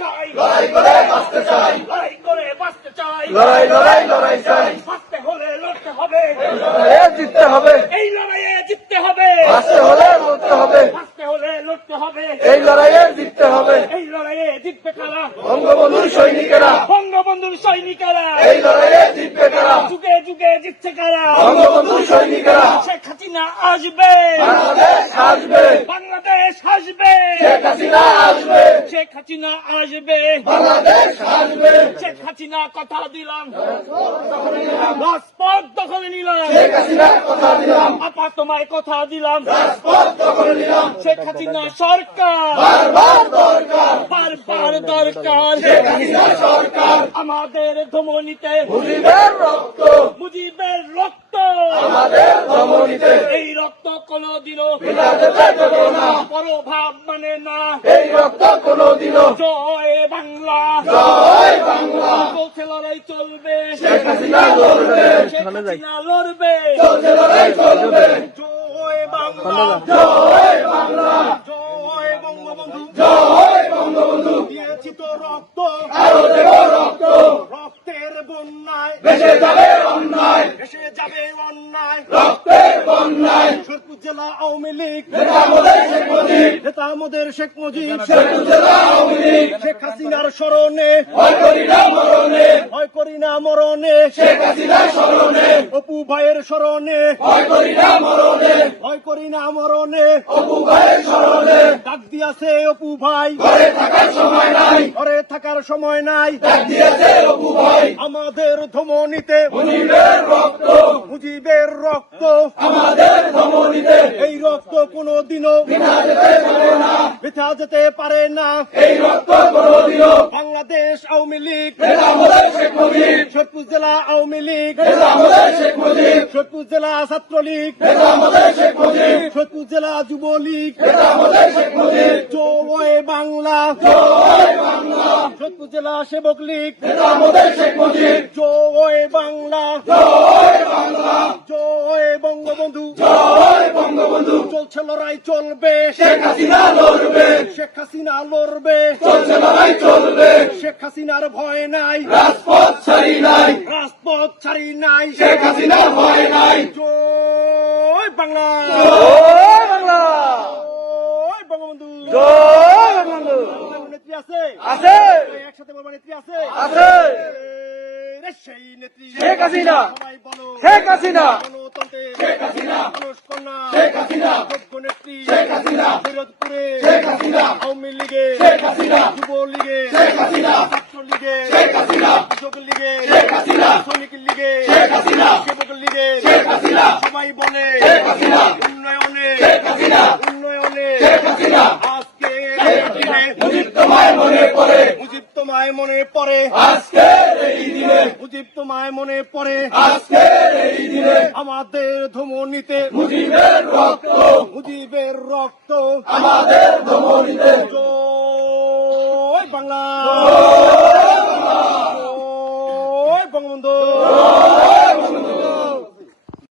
চাই, লড়াই করে বাঁচতে চাই, লড়াই করে বাঁচতে চাই, লড়াই লড়াই লড়াই চাই, বাঁচতে হলে লড়তে হবে, লড়াইয়ে জিততে হবে, এই লড়াইয়ে জিততে হবে, বাঁচতে হলে লড়তে হবে, বাঁচতে হলে লড়তে হবে, এই লড়াইয়ে জিততে হবে। এই লড়াইয়ে জিতবে কারা? বঙ্গবন্ধুর সৈনিকেরা, বঙ্গবন্ধুর সৈনিকেরা। এই লড়াইয়ে জিতবে কারা? যুগে যুগে জিতছে কারা? বঙ্গবন্ধুর সৈনিকেরা। শেখ হাসিনা আসবে, বাংলাদেশ আসবে, বাংলাদেশ আসবে, শেখ হাসিনা আসবে, শেখ হাসিনা আসবে, বাংলাদেশ আসবে, শেখ হাসিনা কথা দিলাম, রাজপথ দখলে নিলাম, শেখ হাসিনার কথা দিলাম, আপা তোমায় কথা দিলাম, রাজপথ দখলে নিলাম, শেখ হাসিনা সরকার বারবার দরকার, বারবার দরকার, শেখ হাসিনা সরকার, আমাদের ধমনীতে মুজিবের রক্ত, মুজিবের রক্ত, আমাদের ধমনীতে, এই রক্ত কোনদিনও বিনা যেতে দেব না, পরভাব মানে না। এই রক্ত কোনদিনও, জয় বাংলা, জয় বাংলা, চলছে লড়াই চলবে, শেখ হাসিনা লড়বে, শেখ হাসিনা লড়বে, চলছে লড়াই চলবে, জয় বাংলা, জয় বাংলা, জয় বঙ্গবন্ধু, জয় বঙ্গবন্ধু, দিয়েছি তো রক্ত, আরো দেব রক্ত, রক্তের বন্যায় ভেসে যাবে অন্যায়, এসে যাবে অন্যায়, রক্তের বন্যায়, শেরপুর জেলা আওয়ামী লীগ, নেতা আমাদের শেখ মুজিব, নেতা আমাদের শেখ মুজিব, শেরপুর জেলা আওয়ামী লীগ, শেখ হাসিনার স্মরণে, ভয় করি না মরণে, ভয় করি না মরণে, শেখ হাসিনার স্মরণে, অপু ভাইয়ের স্মরণে, ভয় করি না মরণে, ভয় করি না মরণে, অপু ভাইয়ের স্মরণে, ডাক দিয়াছে অপু ভাই, ঘরে থাকার সময় নাই, ঘরে থাকার সময় নাই, ডাক দিয়েছে অপু ভাই, আমাদের ধমনীতে মুজিবের রক্ত, মুজিবের রক্ত, আমাদের ধমনীতে, এই রক্ত কোনদিনও বিনা যেতে দেব না, বৃথা যেতে পারে না। এই রক্ত কোনদিনও, বাংলাদেশ আওয়ামী লীগ, নেতা আমাদের শেখ মুজিব, শেরপুর জেলা আওয়ামী লীগ, নেতা আমাদের শেখ মুজিব, শেরপুর জেলা ছাত্রলীগ, নেতা আমাদের শেখ মুজিব, শেরপুর জেলা যুবলীগ, নেতা আমাদের শেখ মুজিব, জয় বাংলা, জয় বাংলা, শেরপুর জেলা সেবক লীগ, নেতা আমাদের শেখ মুজিব, জয় বাংলা, জয় বাংলা, জয় বঙ্গবন্ধু, জয় বঙ্গবন্ধু, চলছে লড়াই চলবে, শেখ হাসিনা লড়বে, শেখ হাসিনা লড়বে, চলছে লড়াই চলবে, শেখ হাসিনার ভয় নাই, রাজপথ ছাড়ি নাই, রাজপথ ছাড়ি নাই, শেখ হাসিনার ভয় নাই, জয় বাংলা, জয় বাংলা, জয় বঙ্গবন্ধু, জয় বঙ্গবন্ধু, নেত্রী আছে, আছে, একসাথে বলবো নেত্রী আছে, আছে, রে সেই নেত্রী শেখ হাসিনা, সবাই বলো, শেখ হাসিনা, গণতন্ত্রে শেখ হাসিনা, মানুষ কন্যা, শেখ হাসিনা, যোগ্য নেত্রী শেখ হাসিনা, ফিরোজপুরে শেখ হাসিনা, আওয়ামী লীগে, শেখ হাসিনা, যুবলীগে, শেখ হাসিনা, ছাত্রলীগে, শেখ হাসিনা, কৃষক লীগে, শেখ হাসিনা, শ্রমিক লীগে, শেখ হাসিনা, সেবক লীগে, শেখ হাসিনা, সবাই বলে শেখ হাসিনা, উন্নয়নে, শেখ হাসিনা, উন্নয়নে, শেখ হাসিনা, আজকে এই দিনে মুজিব তোমায় মনে পড়ে, মুজিব তোমায় মনে পড়ে, আজকের এই দিনে, মুজিব তোমায় মনে পড়ে, আজকের এই দিনে, আমাদের ধমনীতে মুজিবের রক্ত, মুজিবের রক্ত, আমাদের ধমনীতে, জয় বাংলা, জয় বঙ্গবন্ধু।